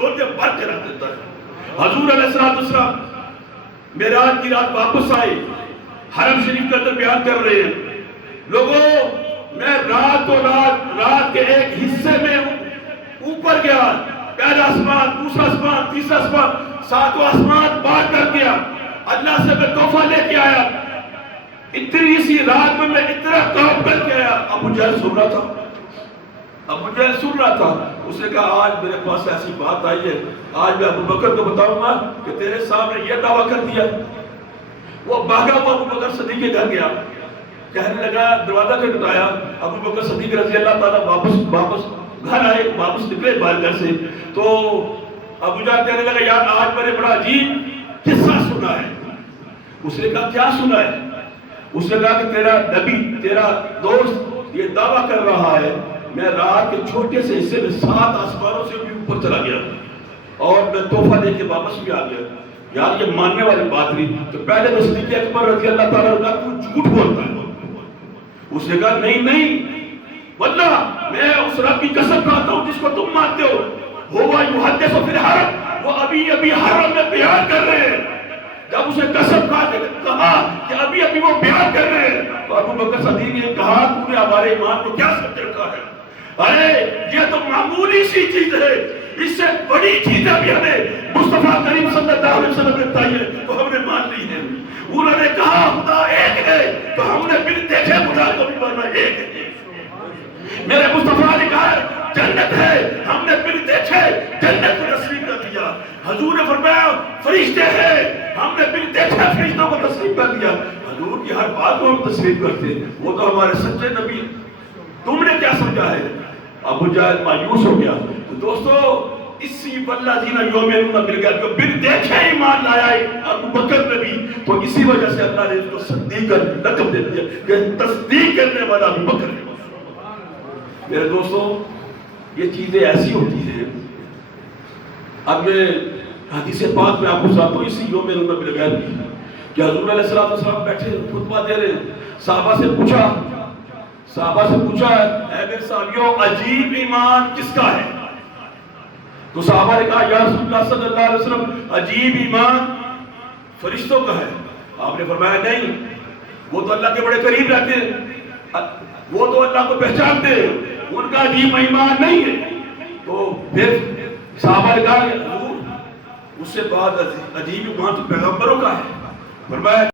جھولیاں بھر کے رکھ دیتا ہے۔ حضور علیہ السلام معراج کی رات واپس آئے، حرم شریف کے اندر بیان کر رہے ہیں، لوگوں میں رات کے ایک حصے میں اوپر گیا، پہلا آسمان، دوسرا آسمان، تیسرا آسمان، ساتواں آسمان پار کر گیا، اللہ سے میں تحفہ لے کے آیا، اتنی سی رات میں اتنا کام کر کے آیا۔ ابو جہل سن رہا تھا، اس نے کہا آج میرے پاس ایسی بات آئی ہے، آج میں ابو بکر کو بتاؤں گا کہ تیرے سامنے یہ دعویٰ کر دیا۔ وہ بھاگا ہوا ابو بکر صدیق کے گھر گیا، کہنے لگا، دروازہ کھٹکھٹایا، ابو بکر صدیق رضی اللہ تعالیٰ واپس گھر آئے، واپس نکلے باہر گھر سے، تو ابو جہل کہنے لگا یار آج میں نے بڑا عجیب قصہ سنا ہے۔ اس نے کہا کیا سنا ہے؟ اس نے کہا کہ تیرا نبی، تیرا دوست یہ دعویٰ کر رہا ہے میں رات کے چھوٹے سے حصے میں 7 آسمانوں سے بھی اوپر چلا گیا اور میں تحفہ دے کے واپس بھی آ گیا۔ یار یہ ماننے والی بات نہیں۔ تو پہلے تو صدیق اکبر رضی اللہ تعالیٰ عنہ تو جھوٹ بولتا ہے۔ اس نے کہا نہیں واللہ میں اس رب کی قسم کھاتا ہوں جس کو تم مانتے ہو، ہوا یحدث فی الحرم، وہ ابھی حرم میں بیان کر رہے ہیں۔ جب اسے قسم کہا کہ ابھی وہ بیان کر رہے ہیں، تو ابو بکر صدیق نے کہا تو نے ہمارے ایمان کو کیا سمجھ رکھا ہے؟ ارے یہ تو معمولی سی چیز ہے، اس سے بڑی چیزیں بھی ہمیں مصطفیٰ کریم صلی اللہ علیہ وسلم نے بتائی ہے تو ہم نے مان لی ہے۔ انہوں نے کہا خدا ایک ہے تو ہم نے پھر دیکھے خدا کو بھی مانا ایک ہے۔ میرے مصطفیٰ نے کہا جنت ہے، ہم نے پھر دیکھے جنت کو تسلیم کر دیا۔ حضور نے فرمایا فرشتے ہیں، ہم نے پھر دیکھا فرشتوں کو تسلیم کر دیا۔ حضور کی ہر بات کو ہم تسلیم کرتے ہیں، وہ تو ہمارے سچے نبی۔ تم نے کیا سمجھا ہے؟ ابو جہل مایوس ہو گیا۔ تو دوستو اسی والذین یؤمنون بالغیب کو پھر دیکھے ایمان لایا ابو بکر نبی، تو اسی وجہ سے اللہ نے اس کو صدیق کا لقب دے دیا کہ تصدیق کرنے والا ابو بکر ہے۔ میرے دوستو یہ چیزیں ایسی ہوتی ہیں۔ اب میں حدیث پاک میں آپ کو ساتھ ہوں اسی یوم بالغیب کی کہ حضور علیہ السلام بیٹھے خطبہ دے رہے، صحابہ سے پوچھا اے میرے صحابیوں عجیب ایمان کس کا ہے؟ تو صحابہ نے کہا یا رسول اللہ صلی اللہ علیہ وسلم عجیب ایمان فرشتوں کا ہے۔ آپ نے فرمایا نہیں، وہ تو اللہ کے بڑے قریب رہتے ہیں، وہ تو اللہ کو پہچانتے ہیں، ان کا عجیب ایمان نہیں ہے۔ تو پھر صحابہ نے کہا حضور اس سے بعد عجیب ایمان تو پیغمبروں کا ہے۔ فرمایا